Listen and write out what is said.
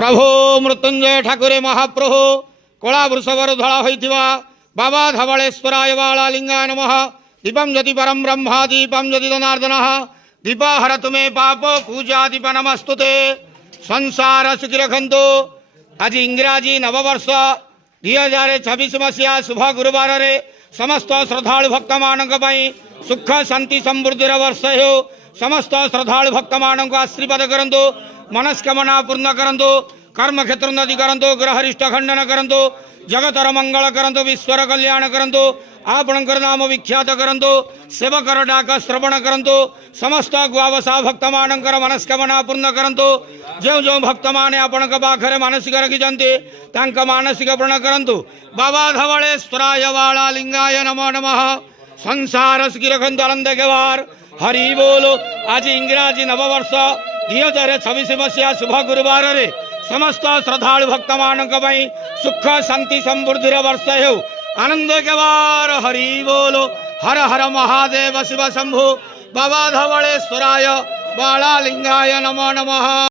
प्रभु मृत्युंजय ठाकुरे महाप्रभु कला वृषभर धड़ा होइथिबा बाबा धवलेश्वराय बाला लिंगाय नमः। दीपम ज्योति परम ब्रह्मा दीपम ज्योति जनार्दन दीपा हर तुमे पाप पूजा दीप नमस्तुते। संसार सुखी रखंतु। आज इंग्राजी नववर्ष 2026 मसीहा शुभ गुरुवार रे समस्त श्रद्धालु भक्त मानक पई सुख शांति समृद्धि वर्ष हो। समस्त श्रद्धालु भक्त मानक आशीर्वाद करंतु, मनस्कामना पूर्ण करंतु, कर्म क्षेत्र उन्नति करंतु, ग्रहरिष्ट खंडन करंतु, जगतर मंगल करंतु, विश्वर कल्याण करंतु, आपणकर नाम विख्यात करंतु, सेवकर डाक श्रवण करंतु, समस्त गुआवसा भक्त मानकर मनस्कामना पूर्ण करंतु। जो जो भक्त माने आपणक पाखरे मानसिक रखिजंती तांक मानसिक पूर्ण करंतु। बाबा धवलेश्वराय बाला लिंगाय नमो नमः। संसार सुखी रखंतु आनंद के वार हरि बोलो। आज इंग्राजी नववर्ष 2026 मसीहा शुभ गुरुवार रे समस्त श्रद्धालु भक्त मानक पई सुख शांति समृद्धि वर्ष हो। आनंद के वार हरि बोलो। हर हर महादेव शिव शंभु। बाबा धवलेश्वराय बाला लिंगाय नमो नमः।